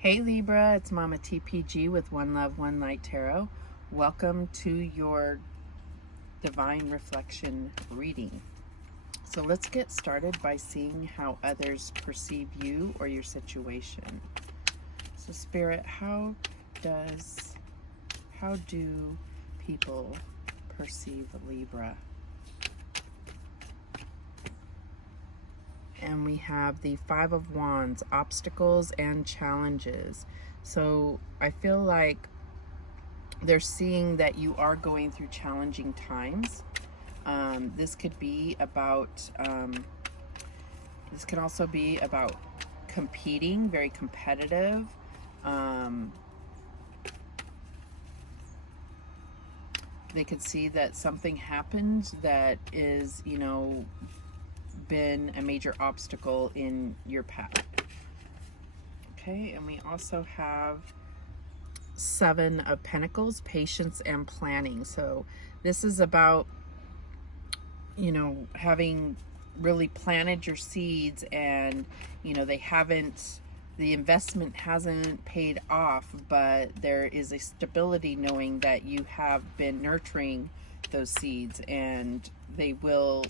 Hey Libra, it's Mama TPG with One Love, One Light Tarot. Welcome to your Divine Reflection reading. So let's get started by seeing how others perceive you or your situation. So Spirit, how do people perceive Libra? And we have the Five of Wands, obstacles and challenges. So I feel like they're seeing that you are going through challenging times. This could be about, this can also be about competing, very competitive. They could see that something happened that is, been a major obstacle in your path. Okay, and we also have Seven of Pentacles, patience and planning. So this is about, having really planted your seeds and, the investment hasn't paid off, but there is a stability knowing that you have been nurturing those seeds and they will,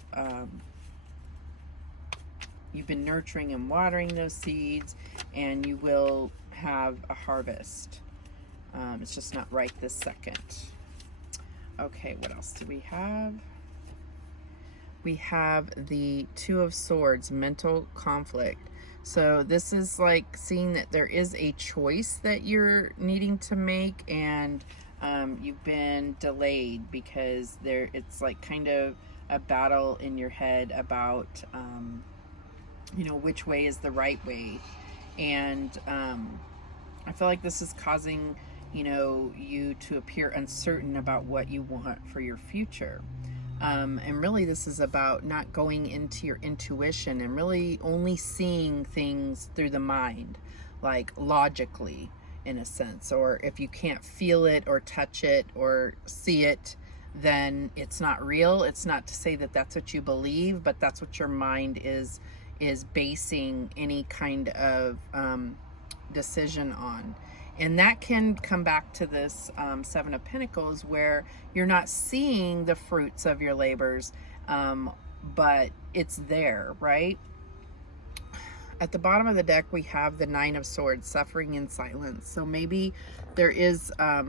you've been nurturing and watering those seeds and you will have a harvest. It's just not right this second. Okay, what else do we have? We have the Two of Swords, mental conflict. So this is like seeing that there is a choice that you're needing to make and you've been delayed because it's like kind of a battle in your head about which way is the right way. And I feel like this is causing you to appear uncertain about what you want for your future. And really this is about not going into your intuition and really only seeing things through the mind, like logically in a sense. Or if you can't feel it or touch it or see it, then it's not real. It's not to say that that's what you believe, but that's what your mind is basing any kind of decision on. And that can come back to this Seven of Pentacles where you're not seeing the fruits of your labors, but it's there, right? At the bottom of the deck, we have the Nine of Swords, suffering in silence. So maybe there is, I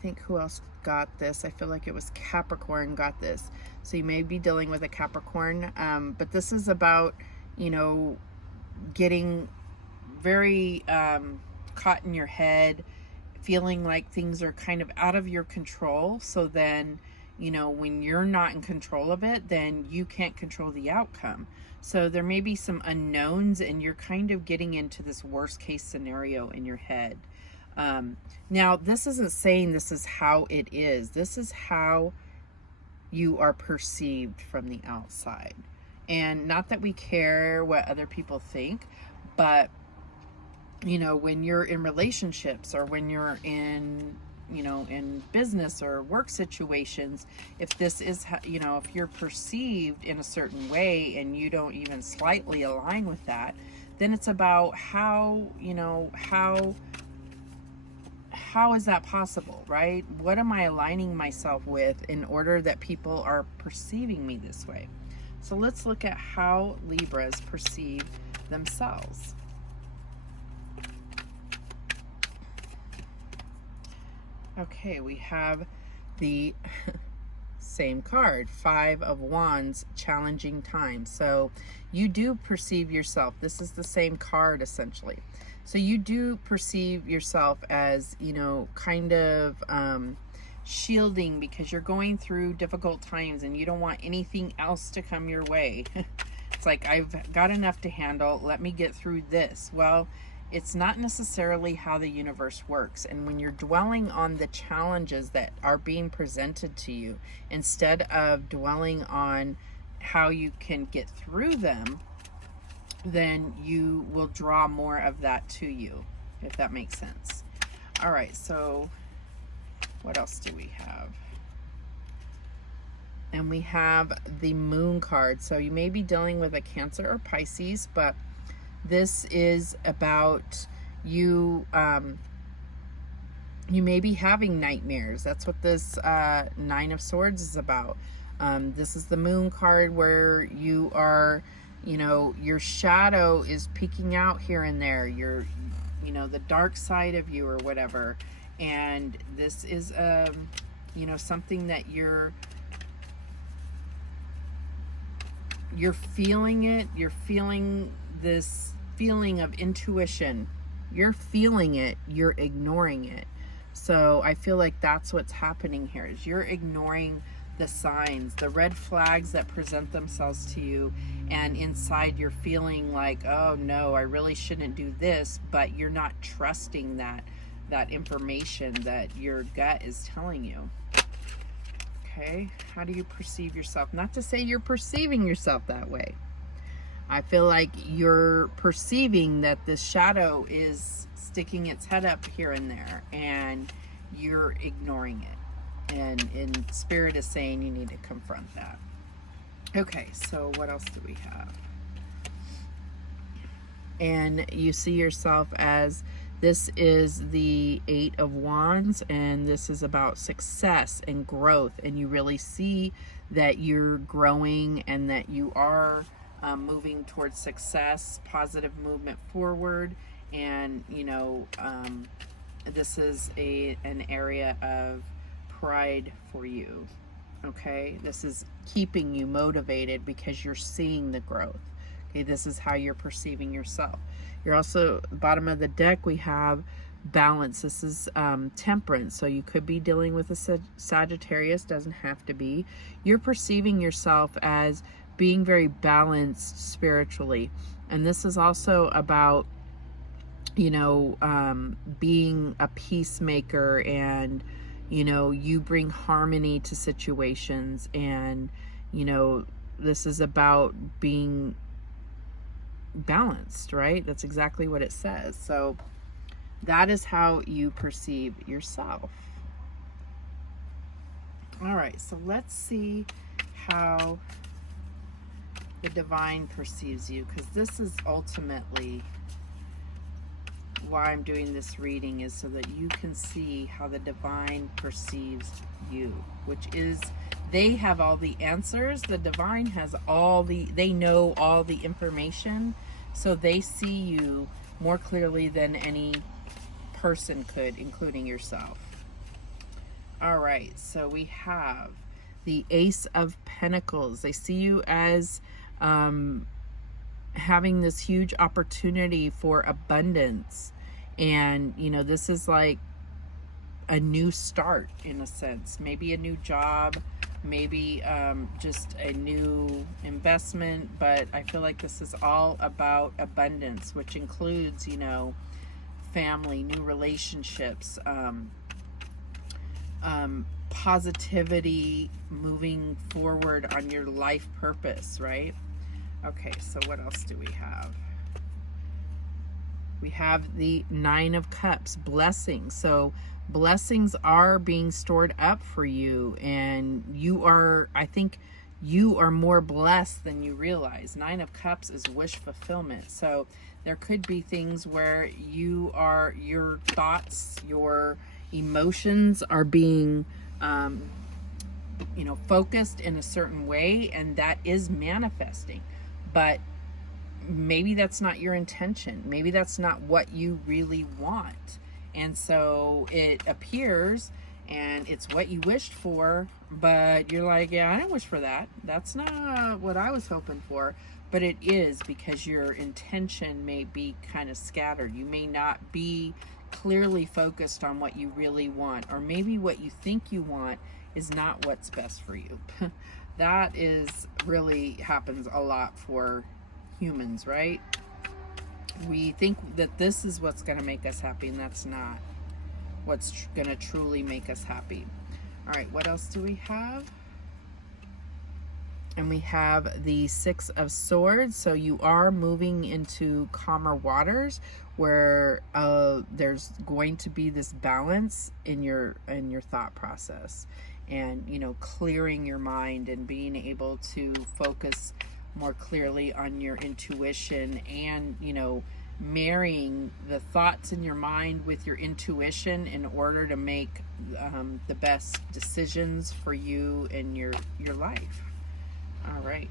think who else got this? I feel like it was Capricorn got this. So you may be dealing with a Capricorn, but this is about, getting very caught in your head, feeling like things are kind of out of your control. So then, when you're not in control of it, then you can't control the outcome. So there may be some unknowns and you're kind of getting into this worst case scenario in your head. Now, this isn't saying this is how it is. This is how you are perceived from the outside. And not that we care what other people think, but when you're in relationships or when you're in, in business or work situations, if this is, if you're perceived in a certain way and you don't even slightly align with that, then it's about how is that possible, right? What am I aligning myself with in order that people are perceiving me this way? So let's look at how Libras perceive themselves. Okay, we have the same card, Five of Wands, challenging times. So you do perceive yourself. This is the same card essentially. So you do perceive yourself as, kind of shielding because you're going through difficult times and you don't want anything else to come your way. It's like, I've got enough to handle. Let me get through this. Well, it's not necessarily how the universe works. And when you're dwelling on the challenges that are being presented to you, instead of dwelling on how you can get through them, then you will draw more of that to you, if that makes sense. All right, so what else do we have? And we have the Moon card. So you may be dealing with a Cancer or Pisces, but this is about you you may be having nightmares. That's what this Nine of Swords is about. This is the Moon card, where you are, you know, your shadow is peeking out here and there. Your, you know, the dark side of you or whatever. And this is, you know, something that you're feeling it. You're feeling this feeling of intuition. You're feeling it. You're ignoring it. So I feel like that's what's happening here, is you're ignoring the signs, the red flags that present themselves to you, and inside you're feeling like, oh no, I really shouldn't do this, but you're not trusting that information that your gut is telling you. Okay, how do you perceive yourself? Not to say you're perceiving yourself that way. I feel like you're perceiving that this shadow is sticking its head up here and there, and you're ignoring it. And Spirit is saying you need to confront that. Okay, so what else do we have? And you see yourself as, this is the Eight of Wands, and this is about success and growth, and you really see that you're growing and that you are moving towards success, positive movement forward. And you know, this is an area of pride for you. Okay, this is keeping you motivated because you're seeing the growth. Okay, this is how you're perceiving yourself. You're also, bottom of the deck, we have balance. This is temperance. So you could be dealing with a Sagittarius, doesn't have to be. You're perceiving yourself as being very balanced spiritually. And this is also about, you know, being a peacemaker, and, you know, you bring harmony to situations. And, you know, this is about being balanced, right? That's exactly what it says. So that is how you perceive yourself. All right, so let's see how the divine perceives you, because this is ultimately why I'm doing this reading, is so that you can see how the divine perceives you, which is, they have all the answers. The divine has all they know all the information, so they see you more clearly than any person could, including yourself. All right, so we have the Ace of Pentacles. They see you as having this huge opportunity for abundance. And, you know, this is like a new start in a sense, maybe a new job, maybe just a new investment. But I feel like this is all about abundance, which includes, you know, family, new relationships, positivity, moving forward on your life purpose, right? Okay, so what else do we have? We have the Nine of Cups, blessings. So blessings are being stored up for you, and you are, I think you are more blessed than you realize. Nine of Cups is wish fulfillment. So there could be things where you are, your thoughts, your emotions are being you know, focused in a certain way, and that is manifesting. But maybe that's not your intention. Maybe that's not what you really want. And so it appears and it's what you wished for, but you're like, yeah, I didn't wish for that. That's not what I was hoping for. But it is, because your intention may be kind of scattered. You may not be clearly focused on what you really want, or maybe what you think you want is not what's best for you. That is really happens a lot for humans, right? We think that this is what's going to make us happy, and that's not what's going to truly make us happy. All right, what else do we have? And we have the Six of Swords. So you are moving into calmer waters, where there's going to be this balance in your thought process, and, you know, clearing your mind and being able to focus more clearly on your intuition, and, you know, marrying the thoughts in your mind with your intuition in order to make the best decisions for you and your life. All right.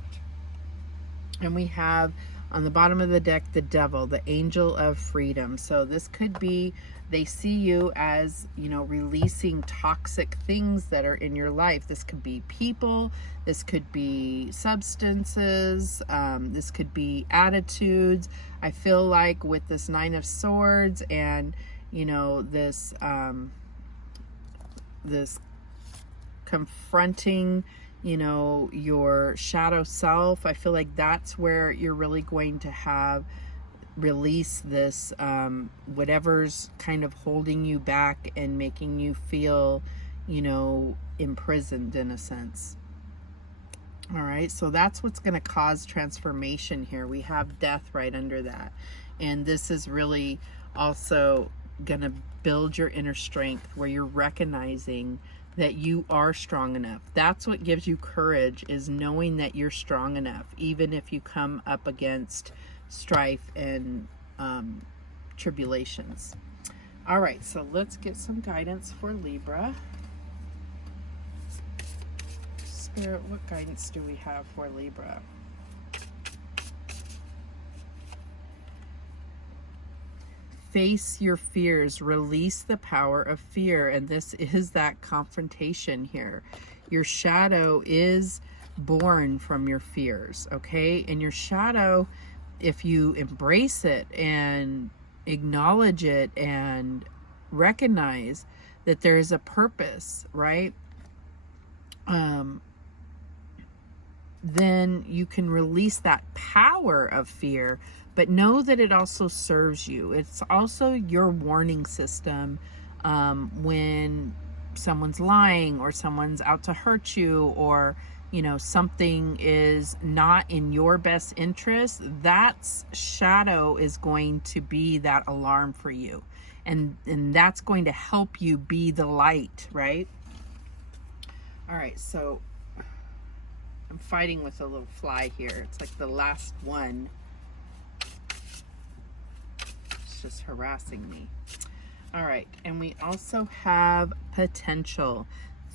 And we have on the bottom of the deck the Devil, the angel of freedom. So this could be, they see you as, you know, releasing toxic things that are in your life. This could be people, this could be substances, this could be attitudes. I feel like with this Nine of Swords and, you know, this this confronting, you know, your shadow self, I feel like that's where you're really going to have release this whatever's kind of holding you back and making you feel, you know, imprisoned in a sense. All right, so that's what's going to cause transformation here. We have death right under that, and this is really also going to build your inner strength, where you're recognizing that you are strong enough. That's what gives you courage, is knowing that you're strong enough, even if you come up against strife and tribulations. All right, so let's get some guidance for Libra. Spirit, what guidance do we have for Libra? Face your fears, release the power of fear. And this is that confrontation here. Your shadow is born from your fears, okay? And your shadow, if you embrace it and acknowledge it and recognize that there is a purpose, right? Then you can release that power of fear, but know that it also serves you. It's also your warning system when someone's lying or someone's out to hurt you, or, you know, something is not in your best interest. That shadow is going to be that alarm for you. And that's going to help you be the light, right? All right, so I'm fighting with a little fly here. It's like the last one. It's just harassing me. All right, and we also have potential.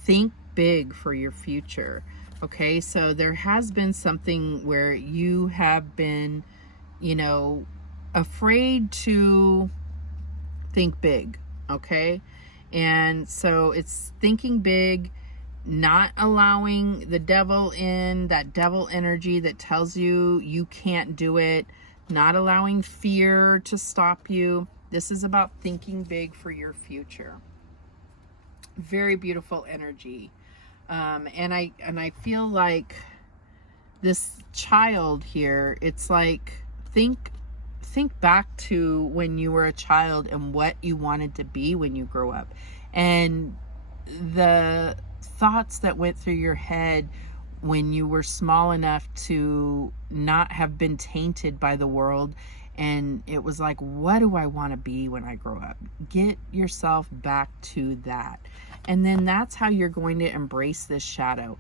Think big for your future. Okay, so there has been something where you have been, you know, afraid to think big, okay? And so it's thinking big, not allowing the devil in, that devil energy that tells you you can't do it, not allowing fear to stop you. This is about thinking big for your future. Very beautiful energy. And I feel like this child here, it's like, think back to when you were a child and what you wanted to be when you grow up, and the thoughts that went through your head when you were small enough to not have been tainted by the world. And it was like, what do I want to be when I grow up? Get yourself back to that. And then that's how you're going to embrace this shadow.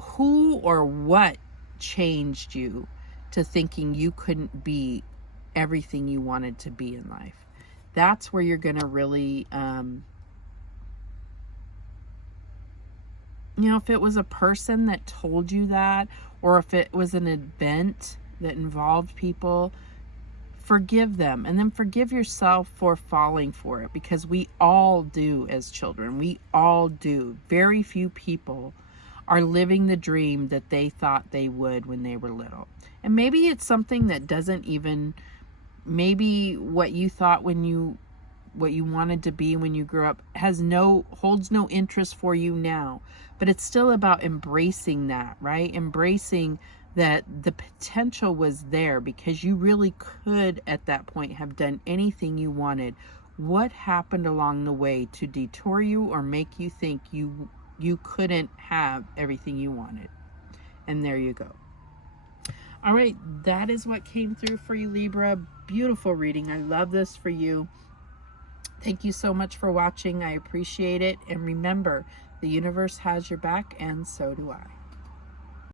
Who or what changed you to thinking you couldn't be everything you wanted to be in life? That's where you're going to really, you know, if it was a person that told you that, or if it was an event that involved people, forgive them, and then forgive yourself for falling for it, because we all do as children. We all do. Very few people are living the dream that they thought they would when they were little. And maybe it's something that doesn't even, maybe what you thought when you, what you wanted to be when you grew up holds no interest for you now. But it's still about embracing that, right? Embracing that the potential was there, because you really could at that point have done anything you wanted. What happened along the way to detour you or make you think you couldn't have everything you wanted? And there you go. All right, that is what came through for you, Libra. Beautiful reading. I love this for you. Thank you so much for watching. I appreciate it. And remember, the universe has your back, and so do I.